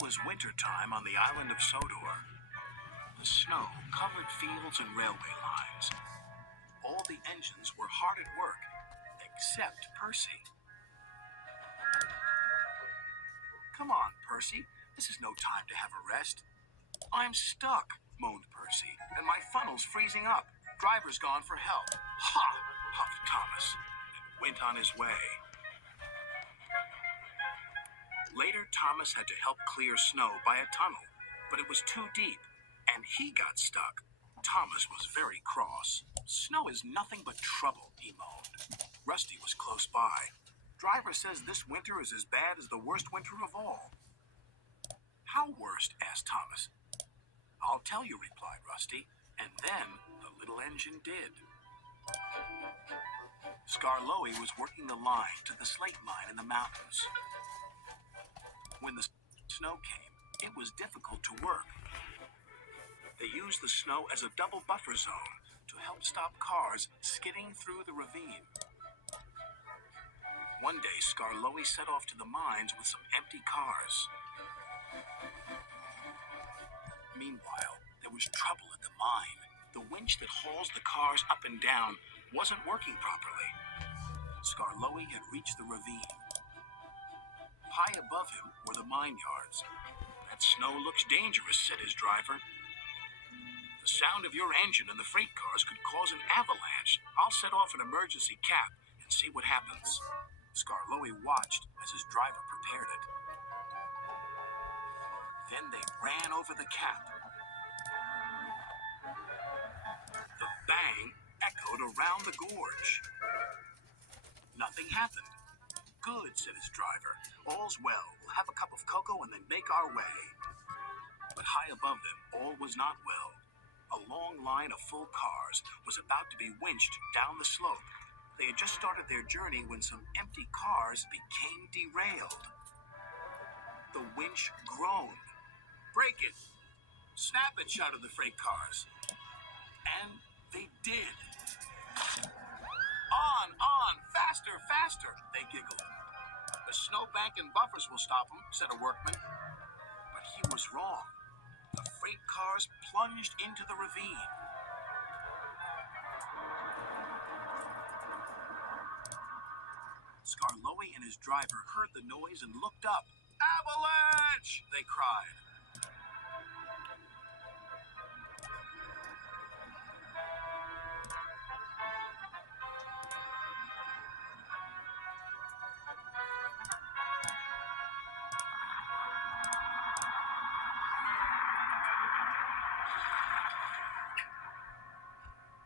was winter time on the island of Sodor. The snow covered fields and railway lines. All the engines were hard at work, except Percy. Come on, Percy. This is no time to have a rest. I'm stuck, moaned Percy, and my funnel's freezing up. Driver's gone for help. Ha! Huffed Thomas, and went on his way. Later, Thomas had to help clear snow by a tunnel, but it was too deep, and he got stuck. Thomas was very cross. Snow is nothing but trouble, he moaned. Rusty was close by. Driver says this winter is as bad as the worst winter of all. How worst? Asked Thomas. I'll tell you, replied Rusty, and then the little engine did. Skarloey was working the line to the slate mine in the mountains. When the snow came, it was difficult to work. They used the snow as a double buffer zone to help stop cars skidding through the ravine. One day, Skarloey set off to the mines with some empty cars. Meanwhile, there was trouble at the mine. The winch that hauls the cars up and down wasn't working properly. Skarloey had reached the ravine. High above him were the mine yards. That snow looks dangerous, said his driver. The sound of your engine and the freight cars could cause an avalanche. I'll set off an emergency cap and see what happens. Skarloey watched as his driver prepared it. Then they ran over the cap. The bang echoed around the gorge. Nothing happened. Good, said his driver. All's well. We'll have a cup of cocoa and then make our way. But high above them, all was not well. A long line of full cars was about to be winched down the slope. They had just started their journey when some empty cars became derailed. The winch groaned. Break it! Snap it, shouted the freight cars. And they did. On! Faster, faster! They giggled. The snowbank and buffers will stop them, said a workman. But he was wrong. The freight cars plunged into the ravine. Skarloey and his driver heard the noise and looked up. Avalanche! They cried.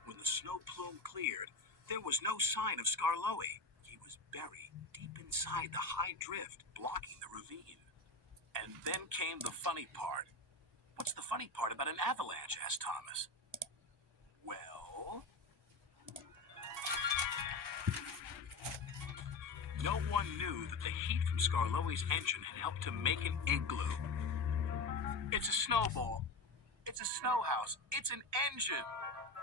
When the snow plume cleared, there was no sign of Skarloey. He was buried deep inside the high drift, blocking the ravine. And then came the funny part. What's the funny part about an avalanche? Asked Thomas. Well, no one knew that the heat from Skarloey's engine had helped to make an igloo. It's a snowball. It's a snow house. It's an engine.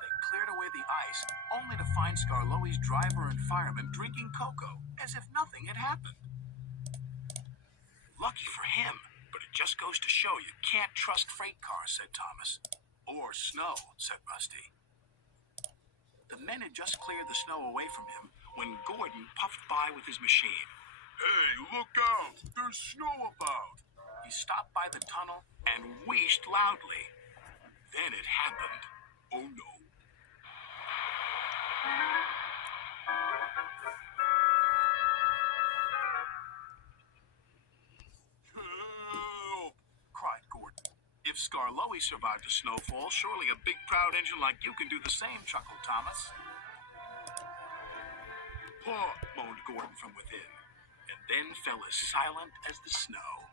They cleared away the ice, only to find Skarloey's driver and fireman drinking cocoa, as if nothing had happened. Lucky for him, but it just goes to show you can't trust freight cars, said Thomas. Or snow, said Rusty. The men had just cleared the snow away from him when Gordon puffed by with his machine. Hey, look out! There's snow about! He stopped by the tunnel and wheezed loudly. Then it happened. Oh no. Help! Cried Gordon. If Skarloey survived a snowfall, surely a big proud engine like you can do the same, chuckled Thomas. Paw, moaned Gordon from within, and then fell as silent as the snow.